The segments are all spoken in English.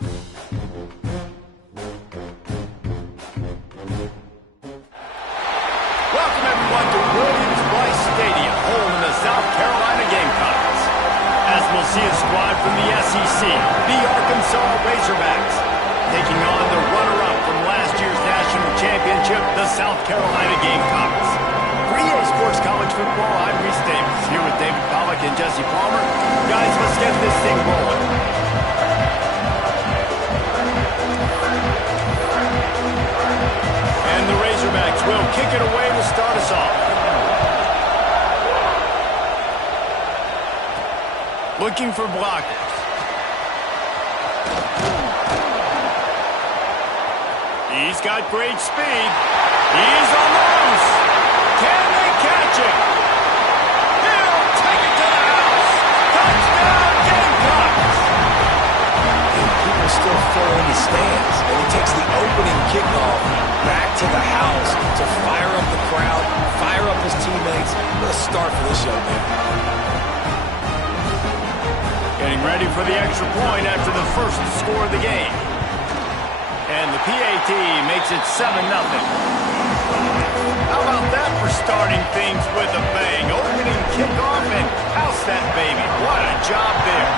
Welcome everyone to Williams-Brice Stadium, home of the South Carolina Gamecocks. As we'll see a squad from the SEC, the Arkansas Razorbacks, taking on the runner-up from last year's national championship, the South Carolina Gamecocks. For EA Sports College Football, I'm Reese Davis, here with David Pollack and Jesse Palmer. Guys, let's get this thing rolling. And the Razorbacks will kick it away to start us off. Looking for blockers. He's got great speed. He's on the loose. Can they catch him? He'll take it to the house. Touchdown, Gamecocks! People still fill in the stands, and he takes the opening kickoff back to the house to fire up the crowd, fire up his teammates. What a start for this young man. Getting ready for the extra point after the first score of the game. And the PAT makes it 7-0. How about that for starting things with a bang? Opening kickoff and house that baby. What a job there.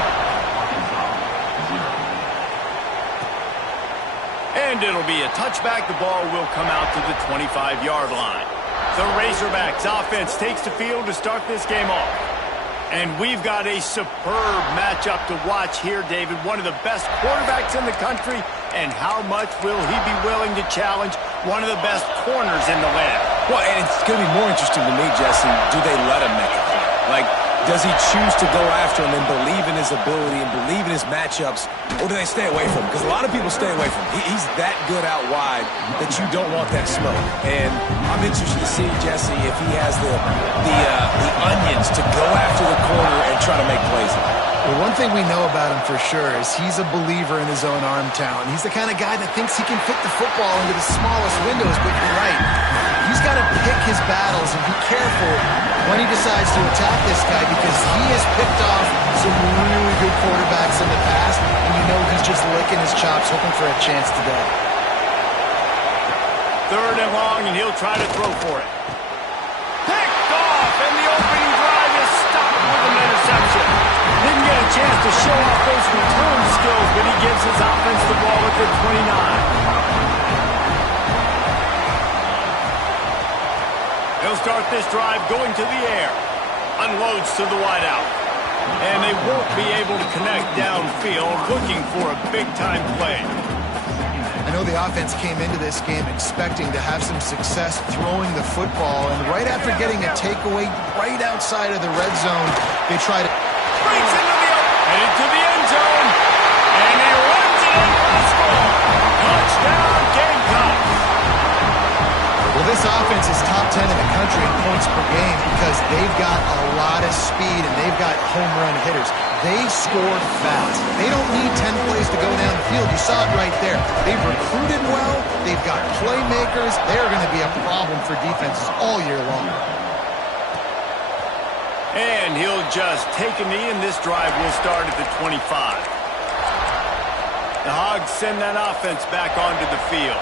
And it'll be a touchback. The ball will come out to the 25-yard line. The Razorbacks offense takes the field to start this game off. And we've got a superb matchup to watch here, David. One of the best quarterbacks in the country. And how much will he be willing to challenge one of the best corners in the land? Well, and it's going to be more interesting to me, Jesse, do they let him make a play? Like, does he choose to go after him and believe in his ability and believe in his matchups, or do they stay away from him? Because a lot of people stay away from him. He's that good out wide that you don't want that smoke. And I'm interested to see, Jesse, if he has the onions to go after the corner and try to make plays. Well, one thing we know about him for sure is he's a believer in his own arm talent. He's the kind of guy that thinks he can fit the football into the smallest windows, but you're right. He's got to pick his battles and be careful when he decides to attack this guy, because he has picked off some really good quarterbacks in the past, and you know he's just licking his chops, hoping for a chance today. 3rd and long, and he'll try to throw for it. Picked off, and the opening drive is stopped with an interception. Didn't get a chance to show off those return skills, but he gives his offense the ball at the 29. He'll start this drive going to the air. Unloads to the wideout. And they won't be able to connect downfield, looking for a big-time play. I know the offense came into this game expecting to have some success throwing the football, and right after getting a takeaway right outside of the red zone, they try to... Breaks into the open, headed to the end zone, and he runs it in for the score. Touchdown, Gamecocks. Well, this offense is top 10 in the country in points per game because they've got a lot of speed and they've got home run hitters. They score fast. They don't need 10 plays to go down the field. You saw it right there. They've recruited well. They've got playmakers. They're going to be a problem for defenses all year long. And he'll just take a knee, and this drive will start at the 25. The Hogs send that offense back onto the field.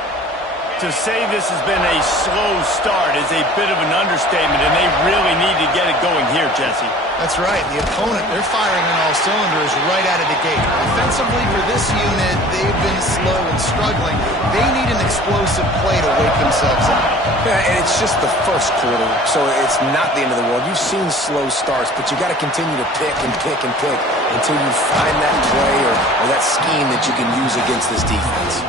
To say this has been a slow start is a bit of an understatement, and they really need to get it going here, Jesse. That's right. The opponent, they're firing on all cylinders right out of the gate. Offensively for this unit, they've been slow and struggling. They need an explosive play to wake themselves up. Yeah, and it's just the first quarter, so it's not the end of the world. You've seen slow starts, but you got to continue to pick and pick and pick until you find that play or that scheme that you can use against this defense.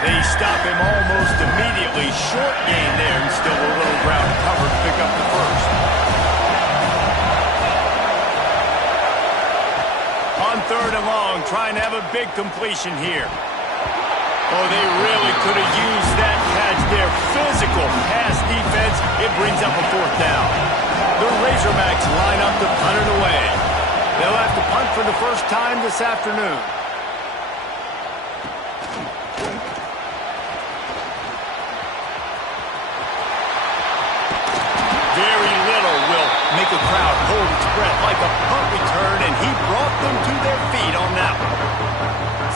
They stop him almost immediately. Short gain there, and still a little ground to cover to pick up the first. On 3rd and long, trying to have a big completion here. Oh, they really could have used that catch there. Physical pass defense. It brings up a 4th down. The Razorbacks line up to punt it away. They'll have to punt for the first time this afternoon. Very little will make a crowd hold its breath like a punt return, and he brought them to their feet on that one.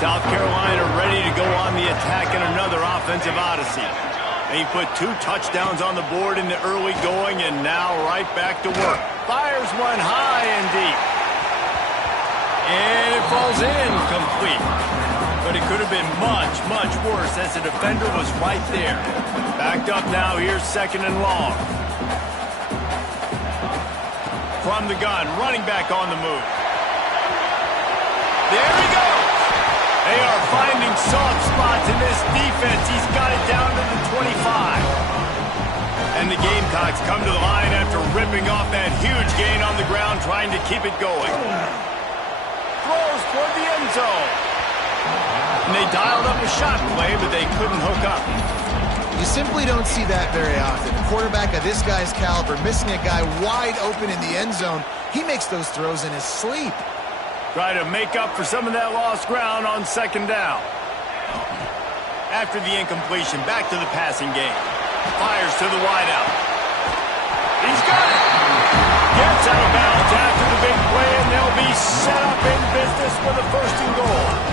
South Carolina ready to go on the attack in another offensive odyssey. He put 2 touchdowns on the board in the early going, and now right back to work. Fires one high and deep. And it falls in complete. But it could have been much, much worse as the defender was right there. Backed up now, here's 2nd and long. From the gun, running back on the move. There he goes. They are finding soft spots in this defense. He's got it down to the 25. And the Gamecocks come to the line after ripping off that huge gain on the ground, trying to keep it going. Throws toward the end zone. And they dialed up a shot play, but they couldn't hook up. You simply don't see that very often. A quarterback of this guy's caliber missing a guy wide open in the end zone. He makes those throws in his sleep. Try to make up for some of that lost ground on 2nd down. After the incompletion, back to the passing game. Fires to the wideout. He's got it. Gets out of bounds after the big play, and they'll be set up in business with a 1st and goal.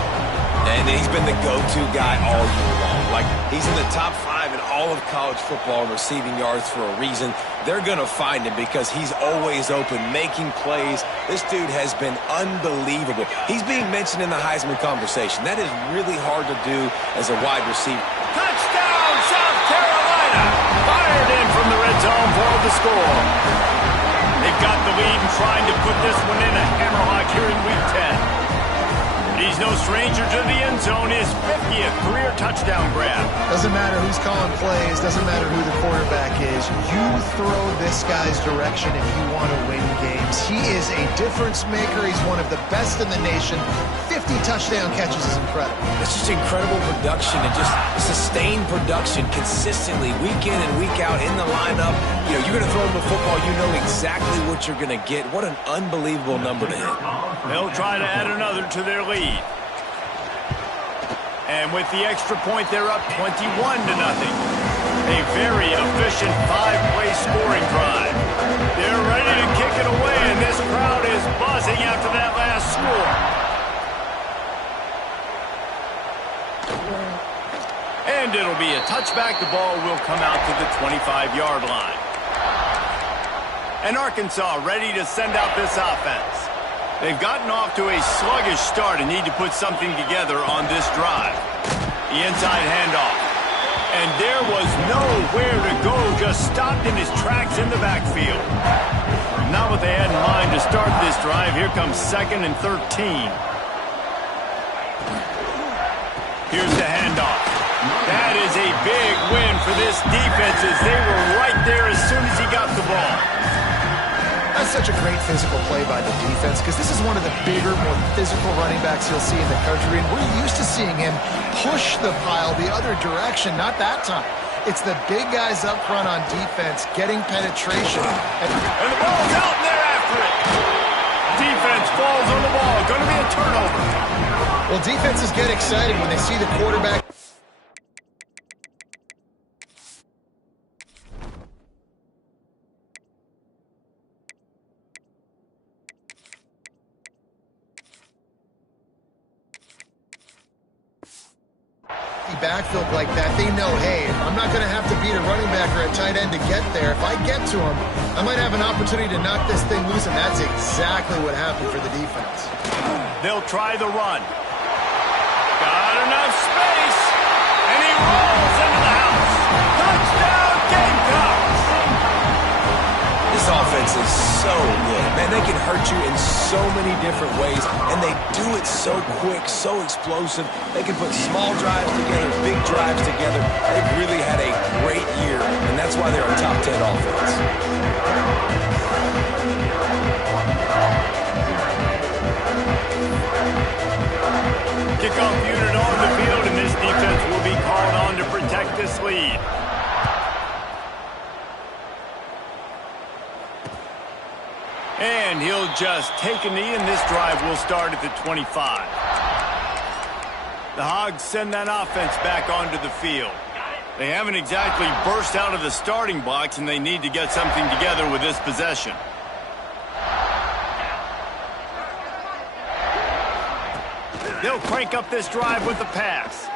And he's been the go-to guy all year long. Like, he's in the top 5 in all of college football in receiving yards for a reason. They're going to find him because he's always open, making plays. This dude has been unbelievable. He's being mentioned in the Heisman conversation. That is really hard to do as a wide receiver. Touchdown, South Carolina! Fired in from the red zone for the score. They've got the lead and trying to put this one in a hammerlock here in Week 10. He's no stranger to the end zone. His 50th career touchdown grab. Doesn't matter who's calling plays. Doesn't matter who the quarterback is. You throw this guy's direction if you want to win games. He is a difference maker. He's one of the best in the nation. 50 touchdown catches is incredible. It's just incredible production and just sustained production consistently, week in and week out in the lineup. You know, you're going to throw him the football, you know exactly what you're going to get. What an unbelievable number to hit. They'll try to add another to their lead. And with the extra point, they're up 21-0. A very efficient 5-play scoring drive. They're ready to kick it away, and this crowd is buzzing after that last score. And it'll be a touchback. The ball will come out to the 25-yard line. And Arkansas ready to send out this offense. They've gotten off to a sluggish start and need to put something together on this drive. The inside handoff. And there was nowhere to go, just stopped in his tracks in the backfield. Not what they had in mind to start this drive. Here comes 2nd and 13. Here's the handoff. That is a big win for this defense as they were right there as soon as he got the ball. That's such a great physical play by the defense because this is one of the bigger, more physical running backs you'll see in the country, and we're used to seeing him push the pile the other direction. Not that time. It's the big guys up front on defense getting penetration. And the ball's out, and they're after it. Defense falls on the ball. Going to be a turnover. Well, defenses get excited when they see the quarterback. Backfield like that, they know, hey, I'm not going to have to beat a running back or a tight end to get there. If I get to him, I might have an opportunity to knock this thing loose, and that's exactly what happened for the defense. They'll try the run. Got enough space, and he rolls into the house. Touchdown, Gamecocks! This offense is so good. Man, they can hurt you in so many different ways, and they do it so quick, so explosive. They can put small drives together, big drives together. They've really had a great year, and that's why they're a top 10 offense. Kickoff unit on the field, and this defense will be called on to protect this lead. And he'll just take a knee, and this drive will start at the 25. The Hogs send that offense back onto the field. They haven't exactly burst out of the starting blocks, and they need to get something together with this possession. They'll crank up this drive with the pass.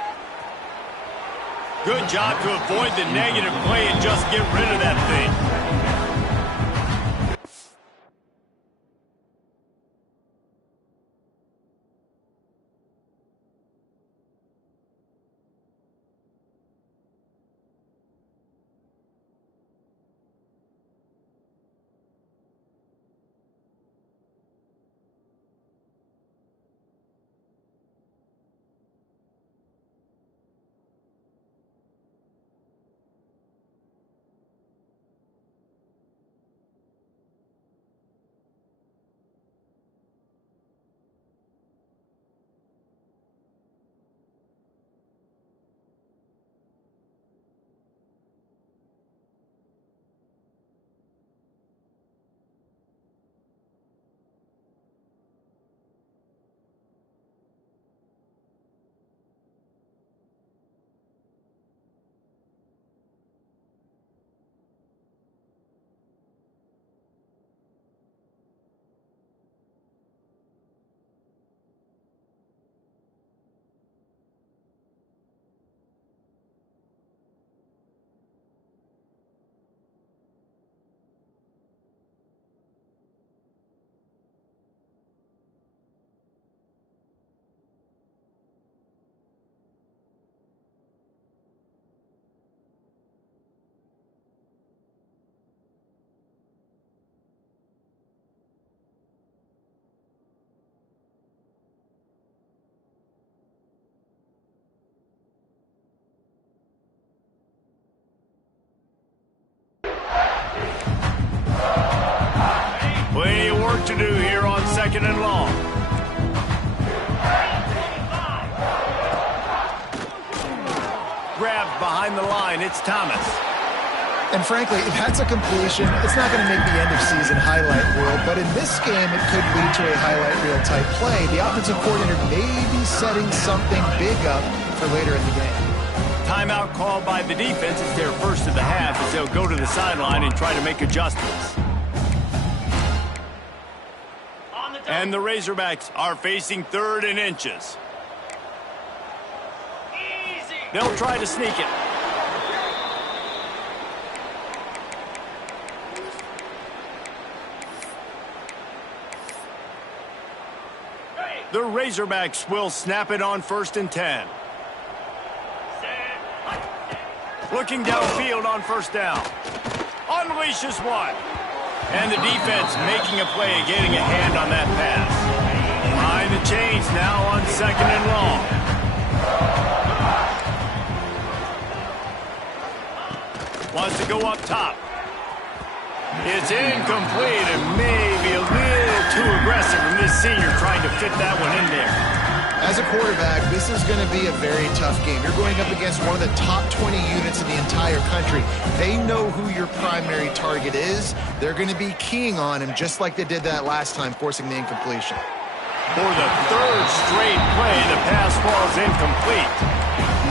Good job to avoid the negative play and just get rid of that thing. Plenty of work to do here on 2nd and long. Grabbed behind the line, it's Thomas. And frankly, if that's a completion, it's not going to make the end-of-season highlight reel, but in this game, it could lead to a highlight reel type play. The offensive coordinator may be setting something big up for later in the game. Timeout called by the defense. It's their first of the half as they'll go to the sideline and try to make adjustments. And the Razorbacks are facing 3rd and inches. They'll try to sneak it. The Razorbacks will snap it on 1st and 10. Looking downfield on 1st down. Unleashes one. And the defense making a play, getting a hand on that pass. Behind the chains now on 2nd and long. Wants to go up top. It's incomplete and maybe a little too aggressive from this senior trying to fit that one in there. As a quarterback, this is going to be a very tough game. You're going up against one of the top 20 units in the entire country. They know who your primary target is. They're going to be keying on him just like they did that last time, forcing the incompletion. For the 3rd straight play, the pass falls incomplete.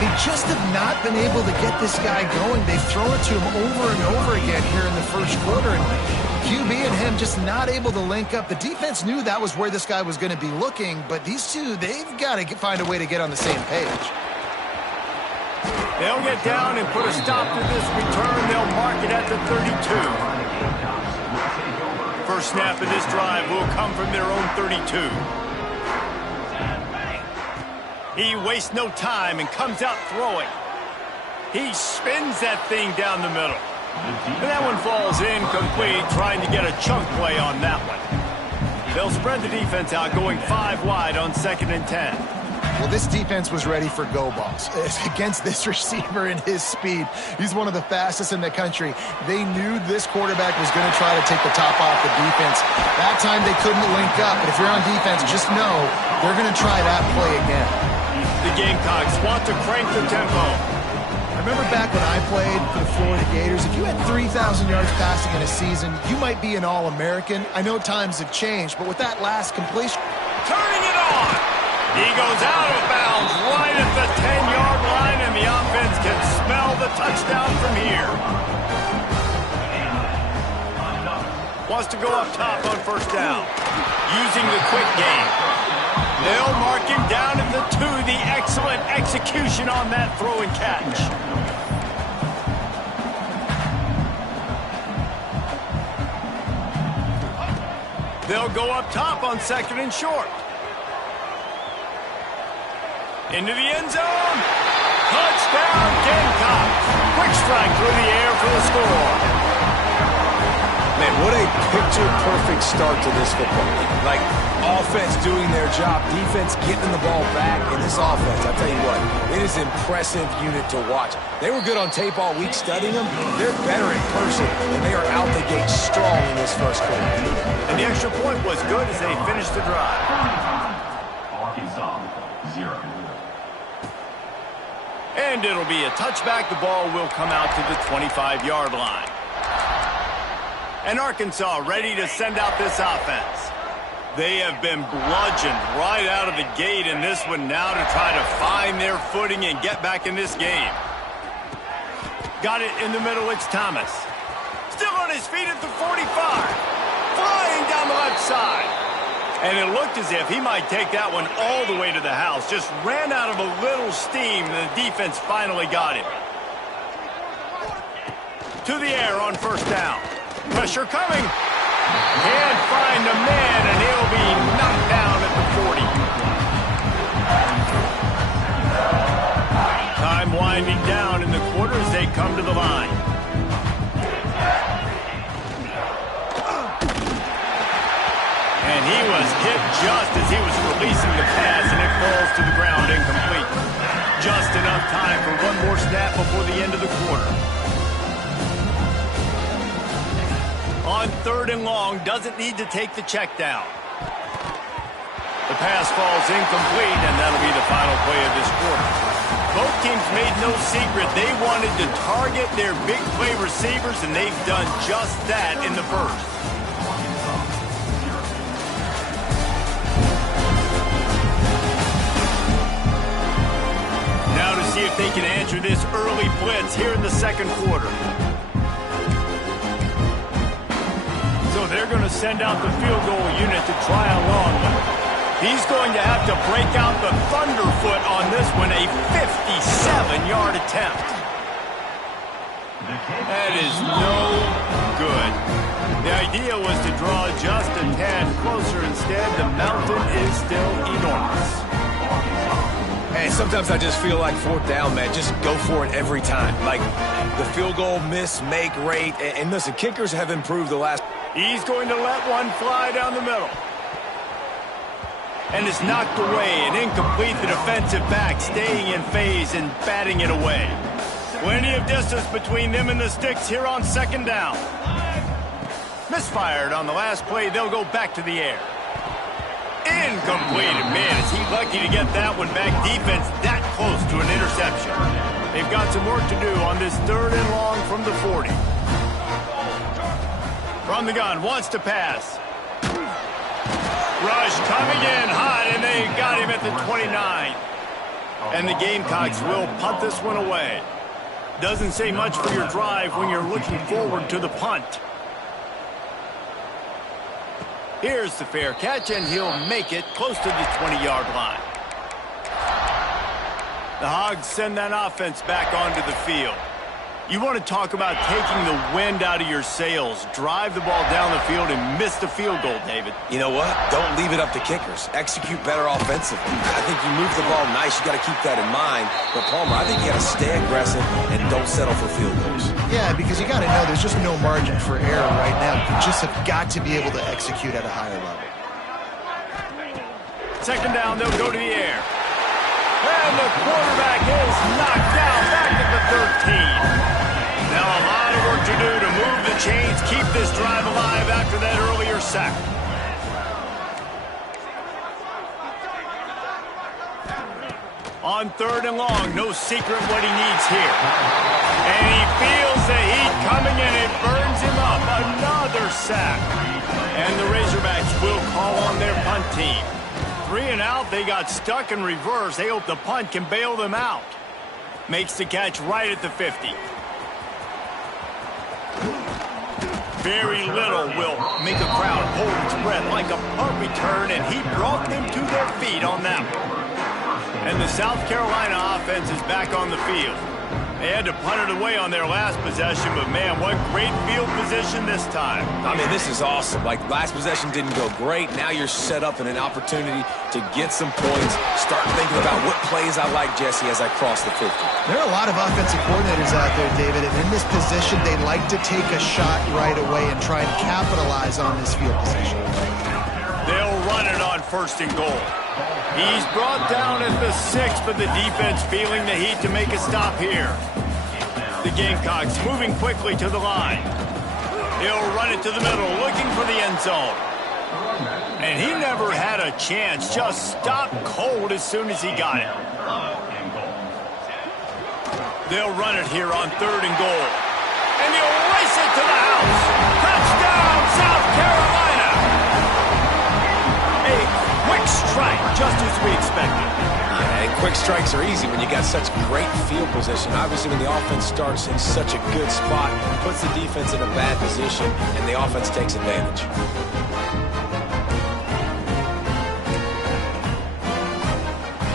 They just have not been able to get this guy going. They've thrown it to him over and over again here in the first quarter, and QB and him just not able to link up. The defense knew that was where this guy was going to be looking, but these two, they've got to find a way to get on the same page. They'll get down and put a stop to this return. They'll mark it at the 32. First snap of this drive will come from their own 32. He wastes no time and comes out throwing. He spins that thing down the middle. And that one falls incomplete, trying to get a chunk play on that one. They'll spread the defense out, going 5 wide on 2nd and 10. Well, this defense was ready for go balls. Against this receiver and his speed, he's one of the fastest in the country. They knew this quarterback was going to try to take the top off the defense. That time they couldn't link up, but if you're on defense, just know they're going to try that play again. The Gamecocks want to crank the tempo. I remember back when I played for the Florida Gators, if you had 3,000 yards passing in a season, you might be an All-American. I know times have changed, but with that last completion... Turning it on! He goes out of bounds right at the 10-yard line, and the offense can smell the touchdown from here. Wants to go up top on 1st down. using the quick game. They'll mark him down at the 2. The excellent execution on that throw and catch. They'll go up top on 2nd and short. Into the end zone. Touchdown, Gamecocks. Quick strike through the air for the score. Man, what a picture-perfect start to this football game. Like, offense doing their job, defense getting the ball back, and this offense, I tell you what, it is an impressive unit to watch. They were good on tape all week studying them. They're better in person, and they are out the gate strong in this first quarter. And the extra point was good as they finished the drive. Arkansas, 0. And it'll be a touchback. The ball will come out to the 25-yard line. And Arkansas ready to send out this offense. They have been bludgeoned right out of the gate in this one now to try to find their footing and get back in this game. Got it in the middle, it's Thomas. Still on his feet at the 45. Flying down the left side. And it looked as if he might take that one all the way to the house. Just ran out of a little steam, and the defense finally got him. To the air on 1st down. Pressure coming. Can't find a man, and he'll be knocked down at the 40. Time winding down in the quarter as they come to the line. And he was hit just as he was releasing the pass, and it falls to the ground incomplete. Just enough time for one more snap before the end of the quarter. On 3rd and long, doesn't need to take the check down. The pass falls incomplete, and that'll be the final play of this quarter. Both teams made no secret they wanted to target their big play receivers, and they've done just that in the first. Now to see if they can answer this early blitz here in the 2nd quarter. So they're going to send out the field goal unit to try a long one. He's going to have to break out the thunderfoot on this one, a 57-yard attempt. That is no good. The idea was to draw just a tad closer. Instead, the mountain is still enormous. Hey, sometimes I just feel like 4th down, man. Just go for it every time. Like, the field goal miss-make rate. And listen, kickers have improved the last... He's going to let one fly down the middle. And it's knocked away and incomplete. The defensive back staying in phase and batting it away. Plenty of distance between them and the sticks here on 2nd down. Misfired on the last play. They'll go back to the air. Incomplete. Man, is he lucky to get that one back. Defense that close to an interception. They've got some work to do on this 3rd and long from the 40. From the gun, wants to pass. Rush coming in hot, and they got him at the 29. And the Gamecocks will punt this one away. Doesn't say much for your drive when you're looking forward to the punt. Here's the fair catch, and he'll make it close to the 20-yard line. The Hogs send that offense back onto the field. You want to talk about taking the wind out of your sails. Drive the ball down the field and miss the field goal, David. You know what? Don't leave it up to kickers. Execute better offensively. I think you move the ball nice. You got to keep that in mind. But, Palmer, I think you got to stay aggressive and don't settle for field goals. Yeah, because you got to know there's just no margin for error right now. You just have got to be able to execute at a higher level. 2nd down, they'll go to the air. And the quarterback is knocked down back at the 13. Now a lot of work to do to move the chains, keep this drive alive after that earlier sack. On 3rd and long, no secret what he needs here. And he feels the heat coming and it burns him up. Another sack. And the Razorbacks will call on their punt team. 3 and out, they got stuck in reverse. They hope the punt can bail them out. Makes the catch right at the 50. Very little will make a crowd hold its breath like a punt return, and he brought them to their feet on that one. And the South Carolina offense is back on the field. They had to punt it away on their last possession, but man, what great field position this time. I mean, this is awesome. Like, last possession didn't go great. Now you're set up in an opportunity to get some points. Start thinking about what plays I like, Jesse, as I cross the 50. There are a lot of offensive coordinators out there, David, and in this position, they like to take a shot right away and try and capitalize on this field position. They'll run it on 1st and goal. He's brought down at the 6, but the defense feeling the heat to make a stop here. The Gamecocks moving quickly to the line. He'll run it to the middle, looking for the end zone. And he never had a chance, just stopped cold as soon as he got it. They'll run it here on 3rd and goal. And he'll race it to the house. Touchdown, South Carolina! A quick strike, just as we expected. And quick strikes are easy when you got such great field position. Obviously, when the offense starts in such a good spot, it puts the defense in a bad position, and the offense takes advantage.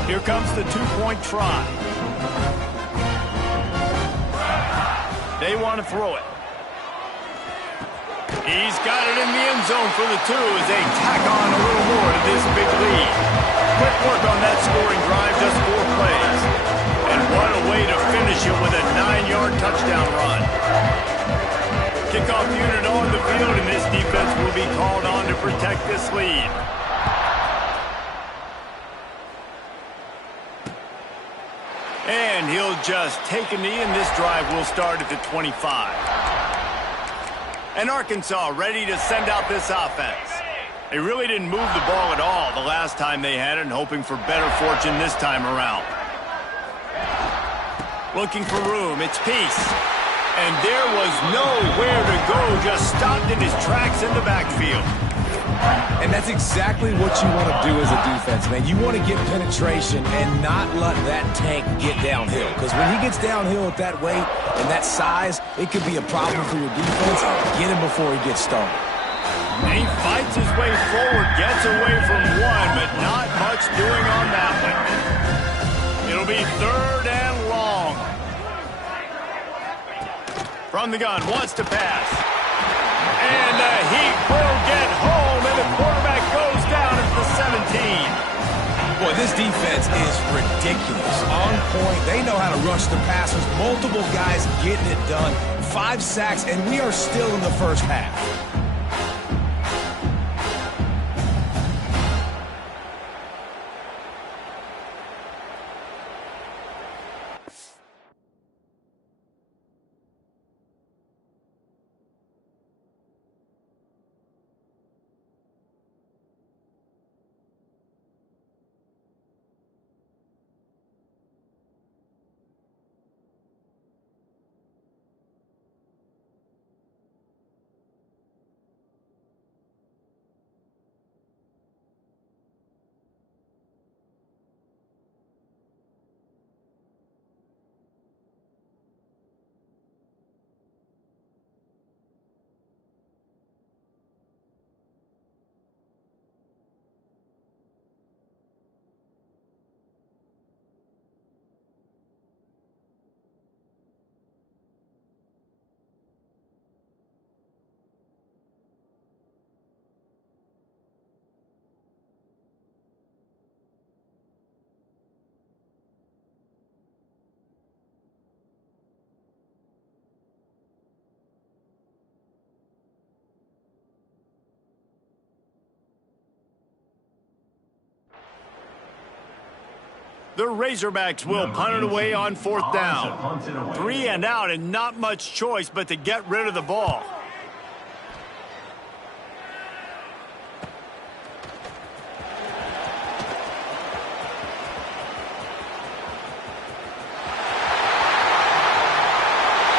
Here comes the 2-point try. They want to throw it. He's got it in the end zone for the 2 as they tack on a little more to this big lead. Quick work on that scoring drive, just 4 plays. And what a way to finish it with a 9-yard touchdown run. Kickoff unit on the field, and this defense will be called on to protect this lead. And he'll just take a knee, and this drive will start at the 25. And Arkansas ready to send out this offense. They really didn't move the ball at all the last time they had it, and hoping for better fortune this time around. Looking for room, it's Peace. And there was nowhere to go, just stopped in his tracks in the backfield. And that's exactly what you want to do as a defense, man. You want to get penetration and not let that tank get downhill. Because when he gets downhill at that weight and that size, it could be a problem for your defense. Get him before he gets started. And he fights his way forward, gets away from one, but not much doing on that one. It'll be 3rd and long. From the gun, wants to pass. And the Heat will get home, and the quarterback goes down at the 17. Boy, this defense is ridiculous. On point, they know how to rush the passers. Multiple guys getting it done. 5 sacks, and we are still in the first half. The Razorbacks will punt it away on 4th down. 3 and out, and not much choice but to get rid of the ball.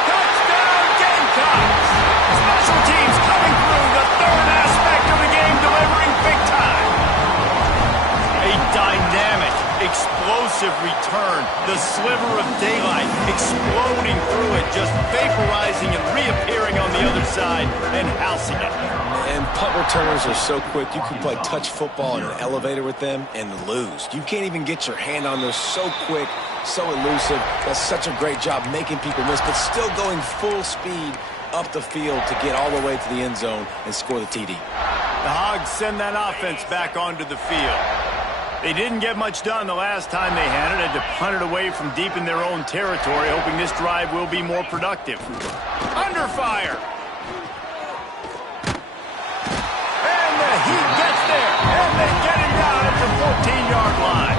Touchdown, Gamecocks! Special teams coming through, the 3rd aspect of the game, delivering big time. A dynamic, explosive return turn, the sliver of daylight exploding through it, just vaporizing and reappearing on the other side and housing it. And punt returners are so quick, you can play touch football in an elevator with them and lose. You can't even get your hand on them. So quick, so elusive. Does such a great job making people miss, but still going full speed up the field to get all the way to the end zone and score the TD. The Hogs send that offense back onto the field. They didn't get much done the last time they had it. Had to punt it away from deep in their own territory, hoping this drive will be more productive. Under fire. And the Heat gets there. And they get him down at the 14-yard line.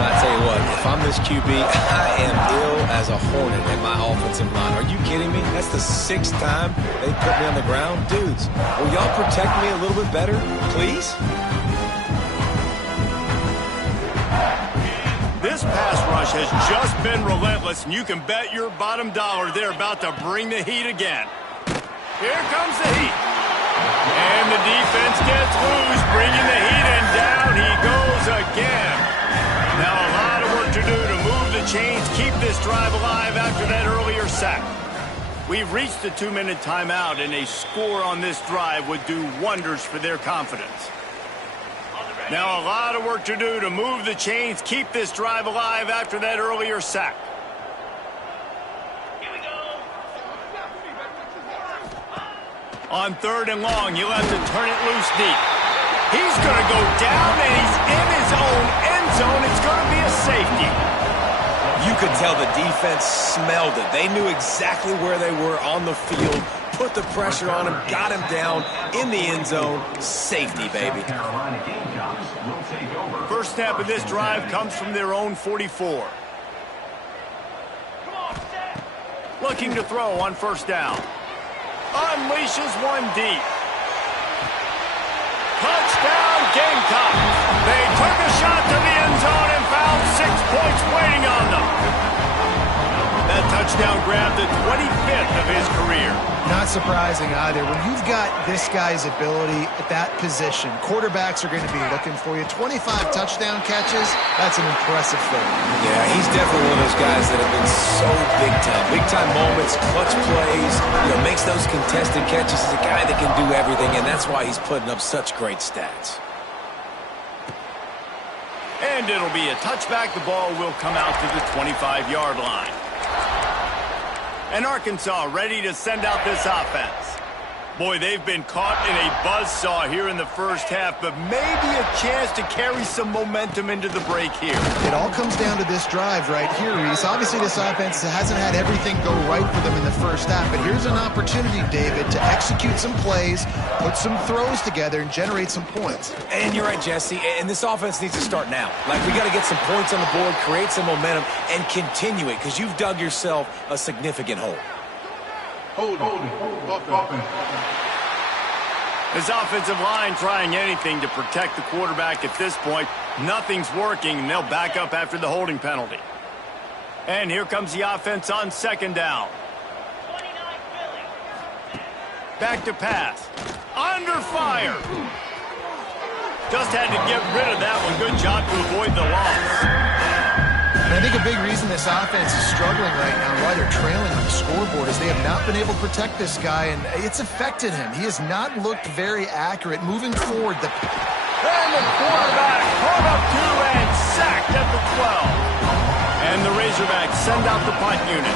I tell you what, if I'm this QB, I am ill as a hornet at my offensive line. Are you kidding me? That's the 6th time they put me on the ground. Dudes, will y'all protect me a little bit better, please? This pass rush has just been relentless, and you can bet your bottom dollar they're about to bring the heat again. Here comes the heat. And the defense gets loose, bringing the heat, and down he goes again. Now a lot of work to do to move the chains, keep this drive alive after that earlier sack. We've reached the 2-minute timeout, and a score on this drive would do wonders for their confidence. Now a lot of work to do to move the chains, keep this drive alive after that earlier sack. On 3rd and long, you'll have to turn it loose deep. He's going to go down, and he's in his own end zone. It's going to be a safety. You could tell the defense smelled it. They knew exactly where they were on the field, put the pressure on him, got him down in the end zone. Safety, baby. First snap of this drive comes from their own 44. Looking to throw on 1st down. Unleashes one deep. Touchdown, Gamecocks. They took a shot to the end zone and found 6 points waiting on them. That touchdown grabbed the 25th of his career. Not surprising either. When you've got this guy's ability at that position, quarterbacks are going to be looking for you. 25 touchdown catches, that's an impressive thing. Yeah, he's definitely one of those guys that have been so big time. Big time moments, clutch plays, makes those contested catches. He's a guy that can do everything, and that's why he's putting up such great stats. And it'll be a touchback. The ball will come out to the 25-yard line. And Arkansas ready to send out this offense. Boy, they've been caught in a buzzsaw here in the first half, but maybe a chance to carry some momentum into the break here. It all comes down to this drive right here, Reese. Obviously, this offense hasn't had everything go right for them in the first half, but here's an opportunity, David, to execute some plays, put some throws together, and generate some points. And you're right, Jesse, and this offense needs to start now. Like, we got to get some points on the board, create some momentum, and continue it, because you've dug yourself a significant hole. This offensive line trying anything to protect the quarterback at this point. Nothing's working, and they'll back up after the holding penalty. And here comes the offense on 2nd down. Back to pass. Under fire. Just had to get rid of that one. Good job to avoid the loss. And I think a big reason this offense is struggling right now, why they're trailing on the scoreboard, is they have not been able to protect this guy, and it's affected him. He has not looked very accurate moving forward. And the quarterback caught up to and sacked at the 12. And the Razorbacks send out the punt unit.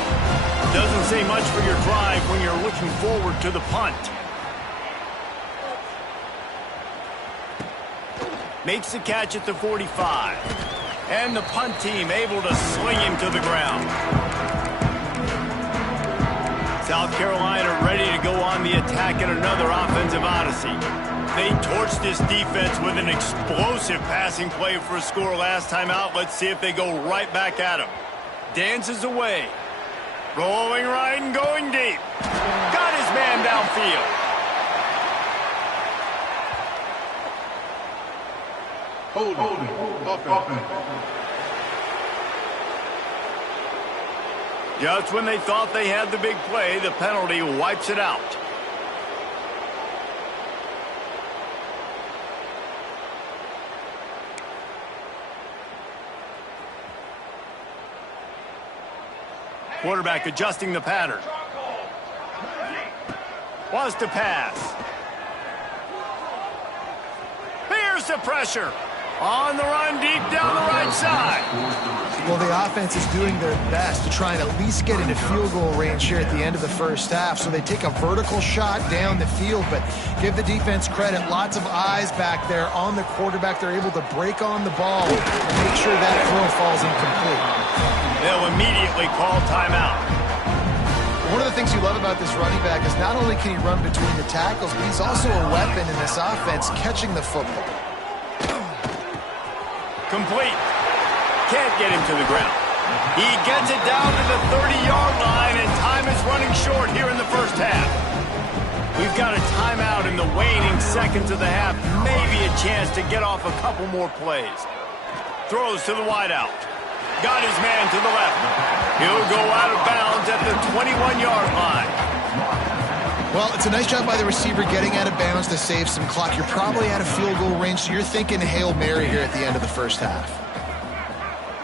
Doesn't say much for your drive when you're looking forward to the punt. Makes the catch at the 45. And the punt team able to sling him to the ground. South Carolina ready to go on the attack in another offensive odyssey. They torched this defense with an explosive passing play for a score last time out. Let's see if they go right back at him. Dances away. Rolling right and going deep. Got his man downfield. Just when they thought they had the big play, the penalty wipes it out. Quarterback adjusting the pattern. Wants to pass. Here's the pressure. On the run, deep down the right side. Well, the offense is doing their best to try and at least get into field goal range here at the end of the first half. So they take a vertical shot down the field, but give the defense credit. Lots of eyes back there on the quarterback. They're able to break on the ball and make sure that throw falls incomplete. They'll immediately call timeout. One of the things you love about this running back is not only can he run between the tackles, but he's also a weapon in this offense catching the football. Complete. Can't get him to the ground. He gets it down to the 30-yard line, and time is running short here in the first half. We've got a timeout in the waning seconds of the half. Maybe a chance to get off a couple more plays. Throws to the wideout. Got his man to the left. He'll go out of bounds at the 21-yard line. Well, it's a nice job by the receiver getting out of bounds to save some clock. You're probably out of field goal range, so you're thinking Hail Mary here at the end of the first half.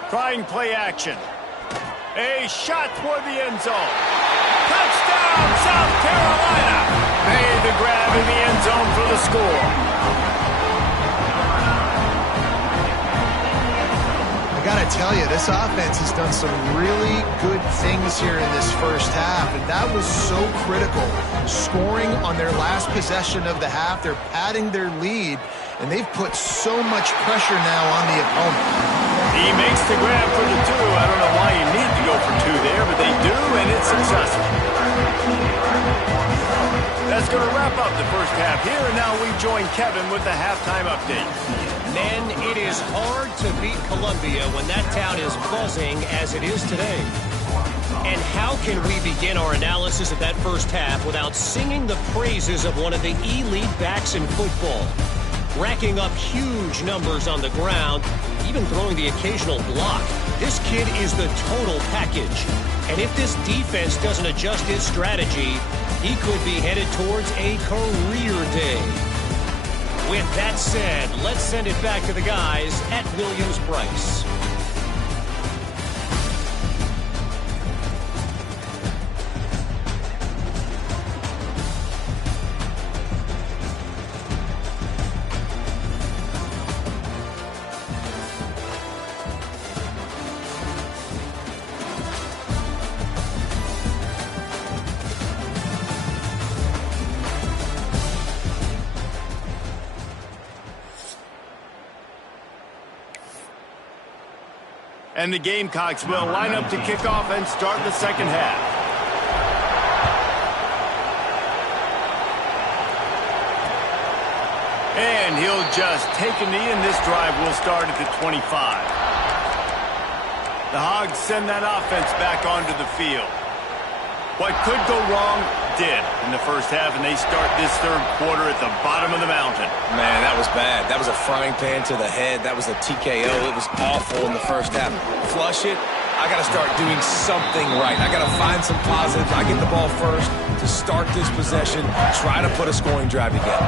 Trying play action. A shot toward the end zone. Touchdown, South Carolina. Made the grab in the end zone for the score. I gotta tell you, this offense has done some really good things here in this first half, and that was so critical. Scoring on their last possession of the half, they're padding their lead, and they've put so much pressure now on the opponent. He makes the grab for the two. I don't know why you need to go for two there, but they do, and it's successful. That's going to wrap up the first half here, and now we join Kevin with the halftime update. Men, it is hard to beat Columbia when that town is buzzing as it is today. And how can we begin our analysis of that first half without singing the praises of one of the elite backs in football? Racking up huge numbers on the ground, even throwing the occasional block. This kid is the total package. And if this defense doesn't adjust his strategy, he could be headed towards a career day. With that said, let's send it back to the guys at Williams-Brice. And the Gamecocks will line up to kick off and start the second half. And he'll just take a knee, and this drive will start at the 25. The Hogs send that offense back onto the field. What could go wrong did in the first half, and they start this third quarter at the bottom of the mountain. Man, that was bad. That was a frying pan to the head. That was a TKO. It was awful in the first half. Flush it. I got to start doing something right. I got to find some positives. I get the ball first to start this possession, try to put a scoring drive together.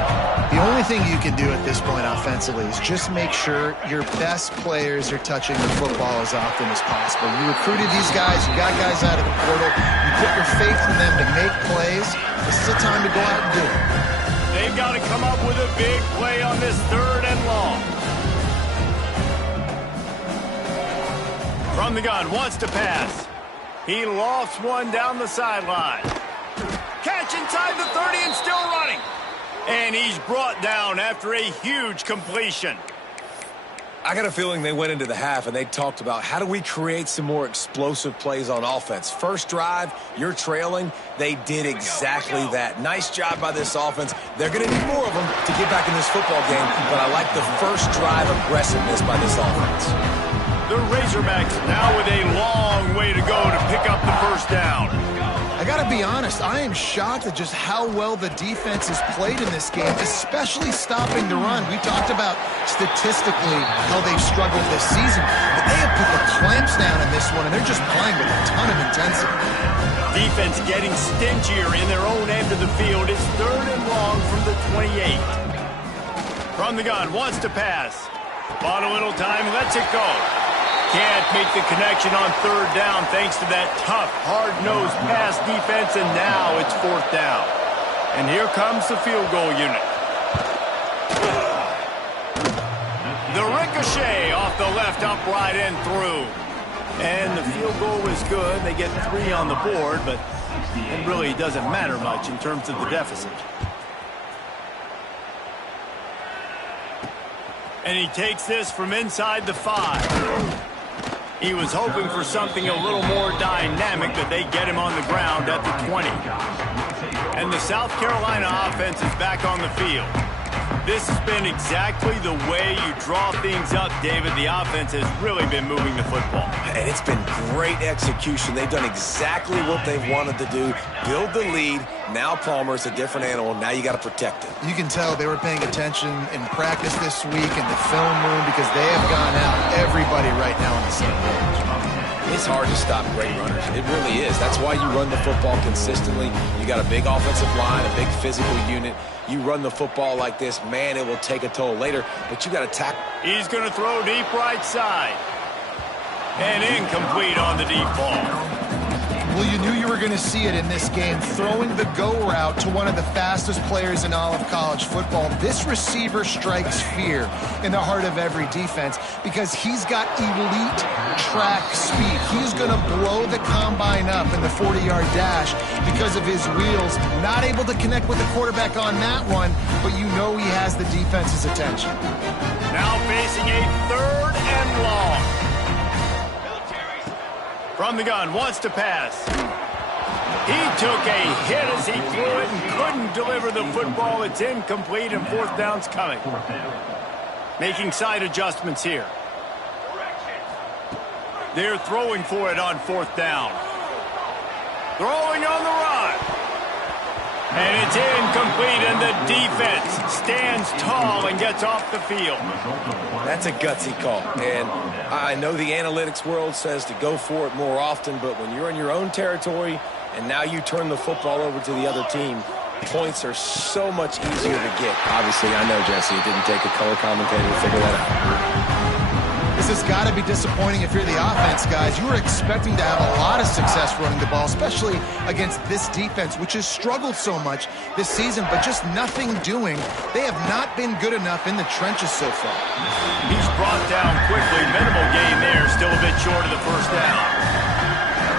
The only thing you can do at this point offensively is just make sure your best players are touching the football as often as possible. You recruited these guys. You got guys out of the portal. You put your faith in them to make plays. This is the time to go out and do it. They've got to come up with a big play on this third and long. From the gun, wants to pass. He lofts one down the sideline. Catch inside the 30 and still running. And he's brought down after a huge completion. I got a feeling they went into the half and they talked about how do we create some more explosive plays on offense. First drive, you're trailing. They did exactly that. Nice job by this offense. They're going to need more of them to get back in this football game, but I like the first drive aggressiveness by this offense. The Razorbacks now with a long way to go to pick up the first down. I got to be honest, I am shocked at just how well the defense has played in this game, especially stopping the run. We talked about statistically how they've struggled this season, but they have put the clamps down in this one, and they're just playing with a ton of intensity. Defense getting stingier in their own end of the field. It's third and long from the 28. From the gun, wants to pass. Bought a little time, lets it go. can't make the connection on third down thanks to that tough, hard-nosed pass defense, and now it's fourth down. And here comes the field goal unit. The ricochet off the left upright and through. And the field goal is good. They get 3 on the board, but it really doesn't matter much in terms of the deficit. And he takes this from inside the 5. He was hoping for something a little more dynamic, but they get him on the ground at the 20. And the South Carolina offense is back on the field. This has been exactly the way you draw things up, David. The offense has really been moving the football. And it's been great execution. They've done exactly what they've wanted to do. Build the lead. Now Palmer's a different animal. Now you got to protect it. You can tell they were paying attention in practice this week in the film room because they have gone out. Everybody right now on the same page. It's hard to stop great runners. It really is. That's why you run the football consistently. You got a big offensive line, a big physical unit. You run the football like this, man, it will take a toll later, but you got to tackle. He's going to throw deep right side. And incomplete on the deep ball. Well, you knew you were going to see it in this game, throwing the go route to one of the fastest players in all of college football. This receiver strikes fear in the heart of every defense because he's got elite track speed. He's going to blow the combine up in the 40-yard dash because of his wheels. Not able to connect with the quarterback on that one, but you know he has the defense's attention. Now facing a 3rd and long. From the gun, wants to pass. He took a hit as he threw it and couldn't deliver the football. It's incomplete, and fourth down's coming. Making side adjustments here. They're throwing for it on fourth down. Throwing on the run. And it's incomplete, and the defense stands tall and gets off the field. That's a gutsy call. And I know the analytics world says to go for it more often, but when you're in your own territory and now you turn the football over to the other team, points are so much easier to get. Obviously, I know, Jesse, it didn't take a color commentator to figure that out. This has got to be disappointing if you're the offense, guys. You were expecting to have a lot of success running the ball, especially against this defense, which has struggled so much this season, but just nothing doing. They have not been good enough in the trenches so far. He's brought down quickly. Minimal gain there, still a bit short of the first down.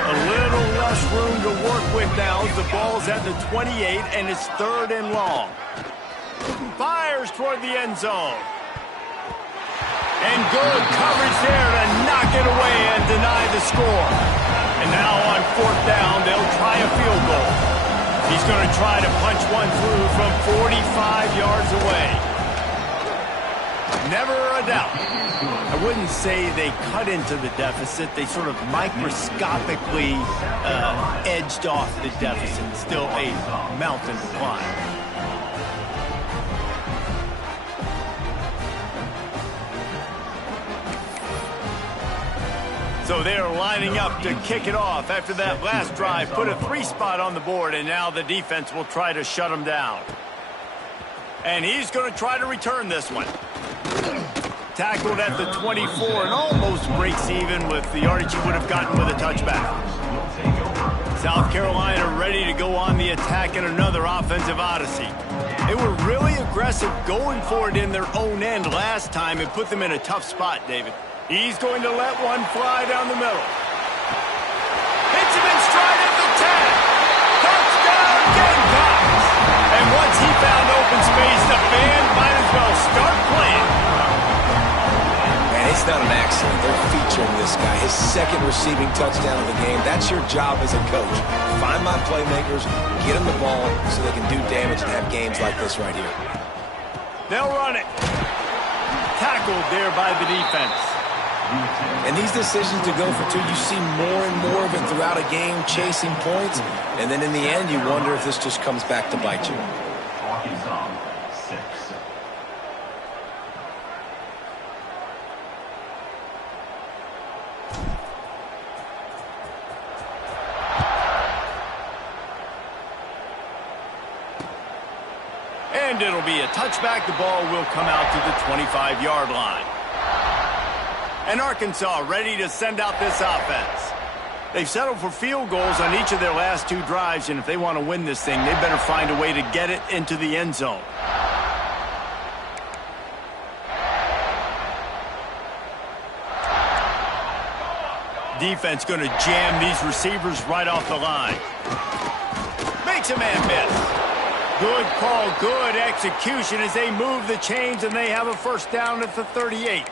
A little less room to work with now as the ball's at the 28, and it's 3rd and long. Fires toward the end zone. And good coverage there to knock it away and deny the score. And now on fourth down, they'll try a field goal. He's going to try to punch one through from 45 yards away. Never a doubt. I wouldn't say they cut into the deficit. They sort of microscopically edged off the deficit. Still a mountain to climb. So they're lining up to kick it off after that last drive. Put a 3 spot on the board, and now the defense will try to shut them down. And he's going to try to return this one. Tackled at the 24 and almost breaks even with the yardage he would have gotten with a touchback. South Carolina ready to go on the attack in another offensive odyssey. They were really aggressive going for it in their own end last time and put them in a tough spot, David. He's going to let one fly down the middle. Hits him in stride at the 10. Touchdown, Gamecocks! And once he found open space, the band might as well start playing. Man, it's not an accident. They're featuring this guy. His 2nd receiving touchdown of the game. That's your job as a coach. Find my playmakers, get them the ball so they can do damage and have games like this right here. They'll run it. Tackled there by the defense. And these decisions to go for 2, you see more and more of it throughout a game, chasing points. And then in the end, you wonder if this just comes back to bite you. Arkansas, 6. And it'll be a touchback. The ball will come out to the 25-yard line. And Arkansas ready to send out this offense. They've settled for field goals on each of their last 2 drives, and if they want to win this thing, they better find a way to get it into the end zone. Defense going to jam these receivers right off the line. Makes a man miss. Good call, good execution as they move the chains, and they have a first down at the 38.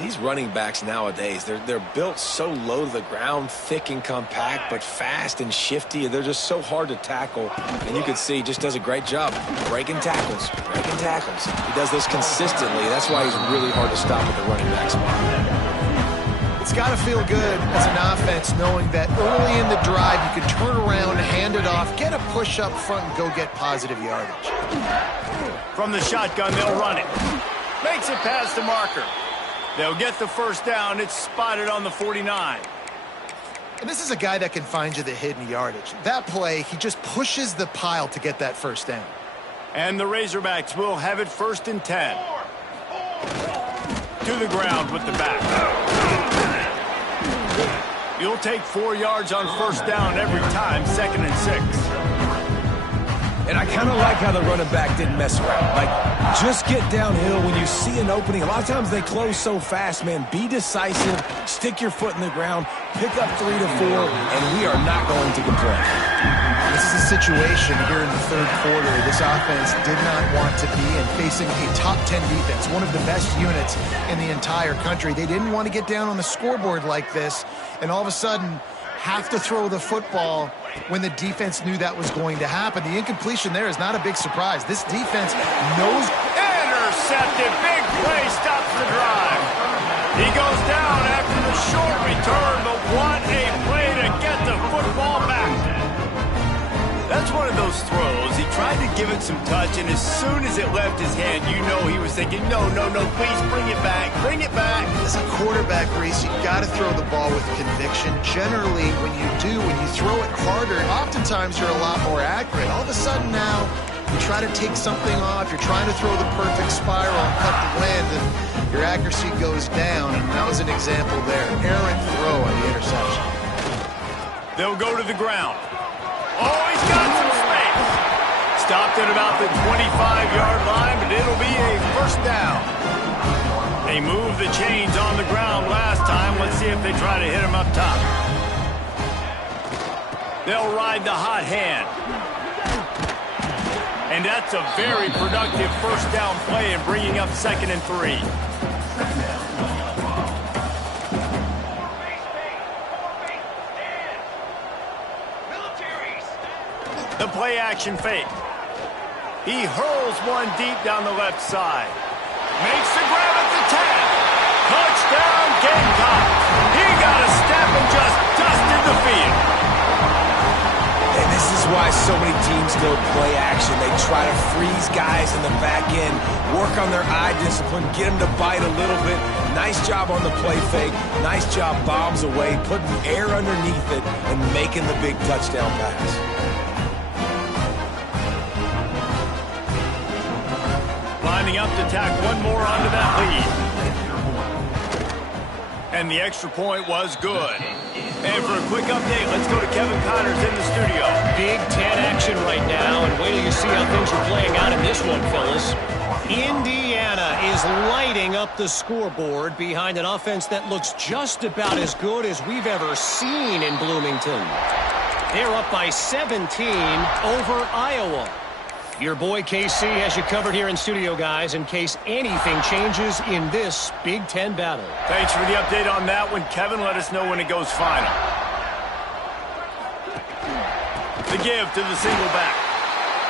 These running backs nowadays, they're built so low to the ground, thick and compact, but fast and shifty. They're just so hard to tackle. And you can see he just does a great job breaking tackles, breaking tackles. He does this consistently. That's why he's really hard to stop at the running back spot. It's got to feel good as an offense knowing that early in the drive you can turn around, hand it off, get a push up front, and go get positive yardage. From the shotgun, they'll run it. Makes it past the marker. They'll get the first down. It's spotted on the 49. And this is a guy that can find you the hidden yardage. That play, he just pushes the pile to get that first down. And the Razorbacks will have it 1st and 10. To the ground with the back. You'll take 4 yards on first down every time, 2nd and 6. And I kind of like how the running back didn't mess around. Like, just get downhill when you see an opening. A lot of times they close so fast, man. Be decisive, stick your foot in the ground, pick up 3 to 4, and we are not going to complain. This is a situation here in the 3rd quarter this offense did not want to be in, facing a top 10 defense, one of the best units in the entire country. They didn't want to get down on the scoreboard like this, and all of a sudden have to throw the football when the defense knew that was going to happen. The incompletion there is not a big surprise. This defense knows. Intercepted. Big play stops the drive. He goes down after the short return, but what a play to get the football back. That's one of those throws. He tried to give it some touch, and as soon as it left his hand, you know he was thinking, no, please bring it back, bring it back. As a quarterback, Reese, you've got to throw the ball with conviction. Generally, when you throw it harder, oftentimes you're a lot more accurate. All of a sudden now, you try to take something off, you're trying to throw the perfect spiral and cut the wind, and your accuracy goes down, and that was an example there. Errant throw on the interception. They'll go to the ground. Oh, he's got some space. Stopped at about the 25-yard line, but it'll be a first down. They moved the chains on the ground last time. Let's see if they try to hit him up top. They'll ride the hot hand. And that's a very productive first down play and bringing up 2nd and 3. The play action fake. He hurls one deep down the left side. Makes the grab at the 10. Touchdown Gamecocks. He got a step and just dusted the field. And this is why so many teams go play action. They try to freeze guys in the back end, work on their eye discipline, get them to bite a little bit. Nice job on the play fake. Nice job bombs away, putting air underneath it, and making the big touchdown pass. Lining up to tack one more onto that lead. And the extra point was good. And for a quick update, let's go to Kevin Connors in the studio. Big Ten action right now, and wait till you see how things are playing out in this one, fellas. Indiana is lighting up the scoreboard behind an offense that looks just about as good as we've ever seen in Bloomington. They're up by 17 over Iowa. Your boy KC has you covered here in studio, guys, in case anything changes in this Big Ten battle. Thanks for the update on that one, Kevin. Let us know when it goes final. The give to the single back.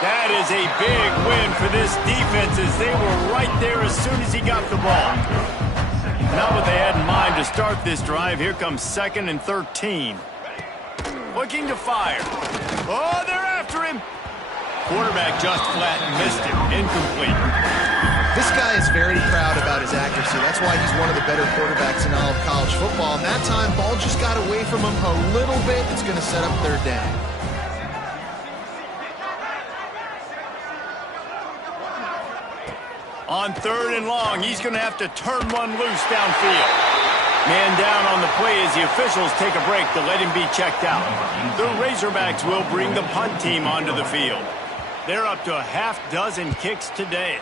That is a big win for this defense as they were right there as soon as he got the ball. Not what they had in mind to start this drive. Here comes 2nd and 13. Looking to fire. Oh, they're after him. Quarterback just flat missed it. Incomplete. This guy is very proud about his accuracy. That's why he's one of the better quarterbacks in all of college football. And that time, ball just got away from him a little bit. It's going to set up 3rd down. On 3rd and long, he's going to have to turn one loose downfield. Man down on the play as the officials take a break to let him be checked out. The Razorbacks will bring the punt team onto the field. They're up to a half-dozen kicks today.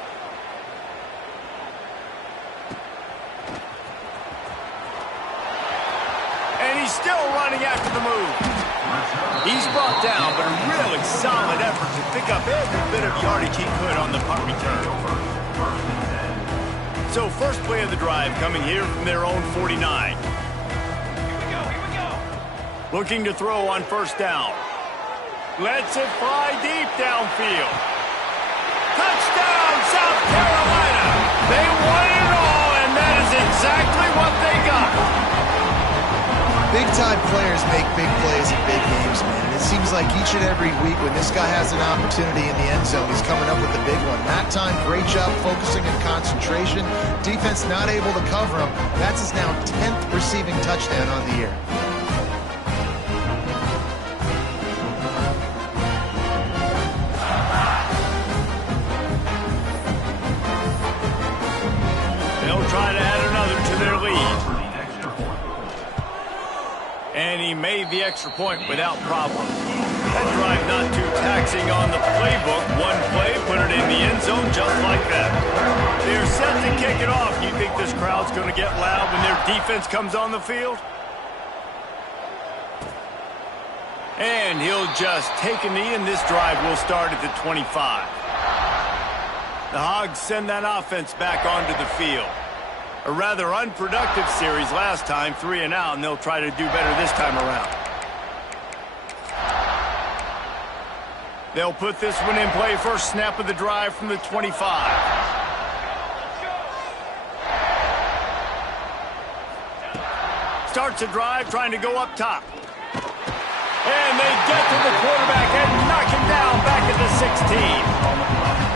And he's still running after the move. He's brought down, but a really solid effort to pick up every bit of yardage he could on the punt return. So first play of the drive coming here from their own 49. Here we go. Looking to throw on 1st down. Lets it fly deep downfield. Touchdown, South Carolina! They won it all, and that is exactly what they got. Big-time players make big plays in big games, man. And it seems like each and every week when this guy has an opportunity in the end zone, he's coming up with the big one. That time, great job focusing and concentration. Defense not able to cover him. That's his now 10th receiving touchdown on the year. They'll try to add another to their lead. And he made the extra point without problem. That drive not too taxing on the playbook. One play, put it in the end zone just like that. They're set to kick it off. You think this crowd's going to get loud when their defense comes on the field? And he'll just take a knee, and this drive will start at the 25. The Hogs send that offense back onto the field. A rather unproductive series last time, 3 and out, and they'll try to do better this time around. They'll put this one in play. First snap of the drive from the 25. Starts a drive trying to go up top. And they get to the quarterback and knock him down back at the 16.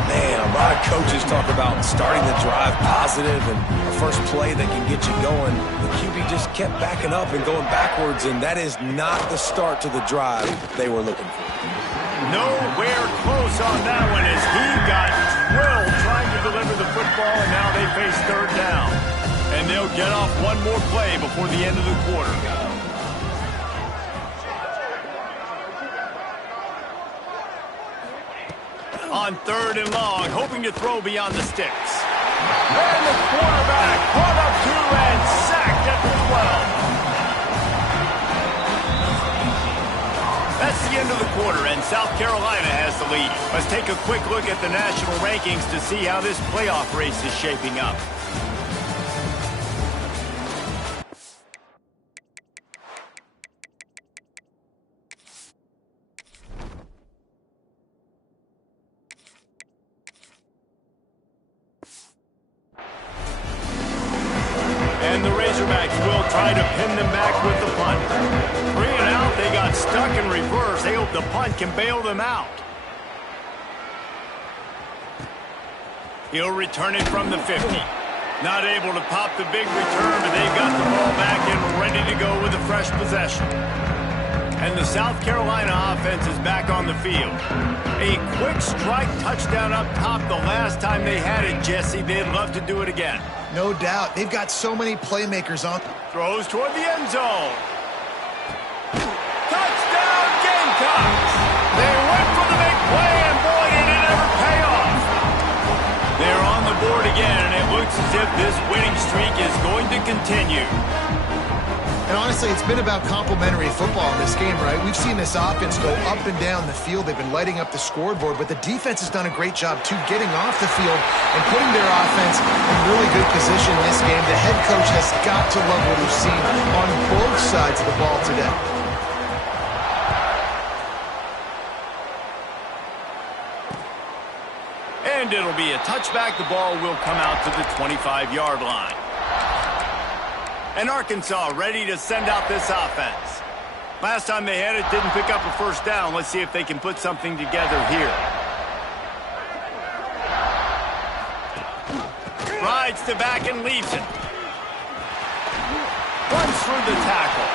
Man, a lot of coaches talk about starting the drive positive and a first play that can get you going. The QB just kept backing up and going backwards, and that is not the start to the drive they were looking for. Nowhere close on that one as he got drilled trying to deliver the football, and now they face 3rd down. And they'll get off one more play before the end of the quarter. On 3rd and long, hoping to throw beyond the sticks. And the quarterback brought up 2 and sacked at the 12. That's the end of the quarter, and South Carolina has the lead. Let's take a quick look at the national rankings to see how this playoff race is shaping up. And the Razorbacks will try to pin them back with the punt. 3 and out, they got stuck in reverse. They hope the punt can bail them out. He'll return it from the 50. Not able to pop the big return, but they've got the ball back and ready to go with a fresh possession. And the South Carolina offense is back on the field. A quick strike touchdown up top the last time they had it, Jesse. They'd love to do it again. No doubt. They've got so many playmakers on. Throws toward the end zone. Touchdown, Gamecocks! They went for the big play, and boy, did it ever pay off. They're on the board again, and it looks as if this winning streak is going to continue. And honestly, it's been about complementary football in this game, right? We've seen this offense go up and down the field. They've been lighting up the scoreboard, but the defense has done a great job, too, getting off the field and putting their offense in really good position in this game. The head coach has got to love what we've seen on both sides of the ball today. And it'll be a touchback. The ball will come out to the 25-yard line. And Arkansas ready to send out this offense. Last time they had it, didn't pick up a first down. Let's see if they can put something together here. Rides to back and leaves it. Runs through the tackle.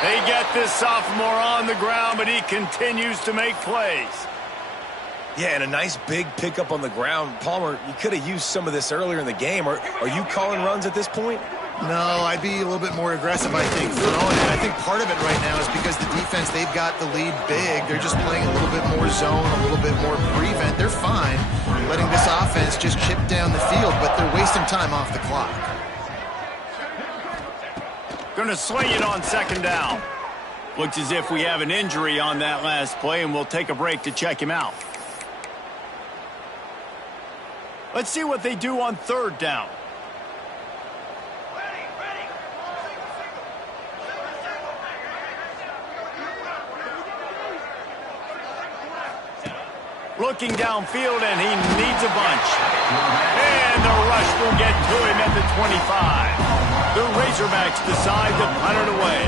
They get this sophomore on the ground, but he continues to make plays. Yeah, and a nice big pickup on the ground. Palmer, you could have used some of this earlier in the game. Are you calling runs at this point? No, I'd be a little bit more aggressive, I think, throwing it. I think part of it right now is because the defense, they've got the lead big. They're just playing a little bit more zone, a little bit more prevent. They're fine letting this offense just chip down the field, but they're wasting time off the clock. Going to sling it on second down. Looks as if we have an injury on that last play, and we'll take a break to check him out. Let's see what they do on third down. Looking downfield, and he needs a bunch. And the rush will get to him at the 25. The Razorbacks decide to punt it away.